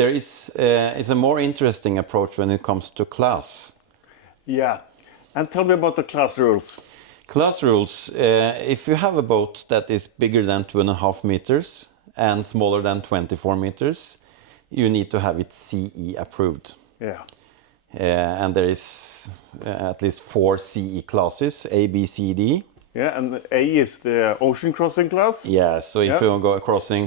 there is a more interesting approach when it comes to class. Yeah, and tell me about the class rules. Class rules, if you have a boat that is bigger than 2.5 meters and smaller than 24 meters, you need to have it CE approved. Yeah. And there is at least 4 CE classes, A, B, C, D. Yeah, and A is the ocean crossing class. Yeah, so if you go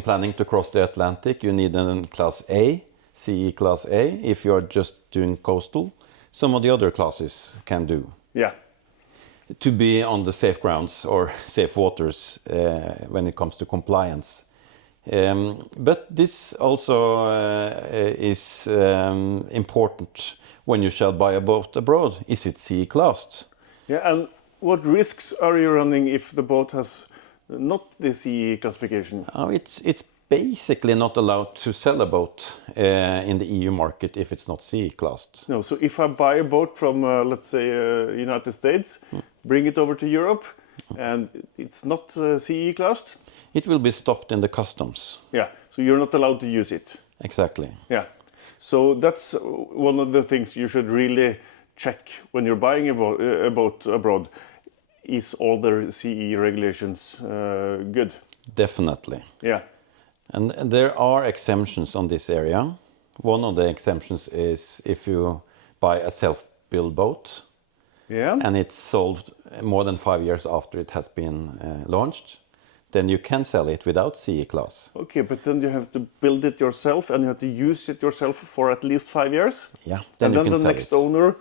planning to cross the Atlantic, you need a class A, CE class A. If you are just doing coastal, some of the other classes can do. Yeah. To be on the safe grounds or safe waters when it comes to compliance. But this also is important when you shall buy a boat abroad. Is it CE classed? Yeah, and what risks are you running if the boat has not the CE classification? It's basically not allowed to sell a boat in the EU market if it's not CE classed. No, so if I buy a boat from, let's say, United States, bring it over to Europe, and it's not CE classed? It will be stopped in the customs. Yeah, so you're not allowed to use it. Exactly. Yeah, so that's one of the things you should really check when you're buying a boat abroad. Is all the CE regulations good? Definitely. Yeah. And there are exemptions on this area. One of the exemptions is if you buy a self-built boat, Yeah. and it's sold more than 5 years after it has been launched, then you can sell it without CE class. Okay, but then you have to build it yourself and you have to use it yourself for at least 5 years? Yeah, then and you then can the sell next it. owner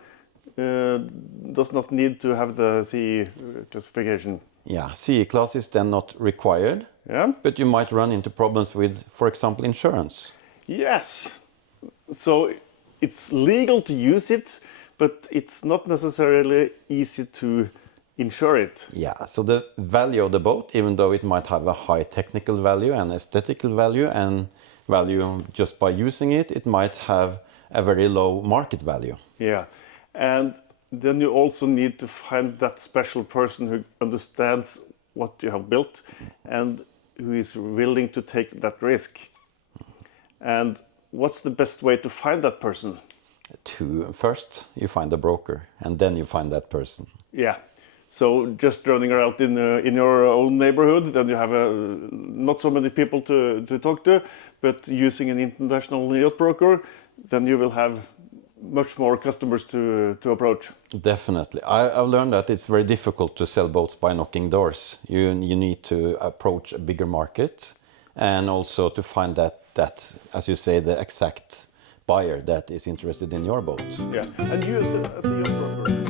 does not need to have the CE classification. Yeah, CE class is then not required, Yeah? but you might run into problems with, for example, insurance. Yes. So it's legal to use it, but it's not necessarily easy to insure it. Yeah, so the value of the boat, even though it might have a high technical value and aesthetical value and value just by using it, it might have a very low market value. Yeah. And then you also need to find that special person who understands what you have built and who is willing to take that risk. And what's the best way to find that person? First, you find a broker, and then you find that person. Yeah. So just running around in your own neighborhood, then you have not so many people to talk to, but using an international yacht broker, then you will have much more customers to approach. Definitely. I've learned that it's very difficult to sell boats by knocking doors. You need to approach a bigger market and also to find that, as you say, the exact buyer that is interested in your boat. Yeah, and you as a yacht broker.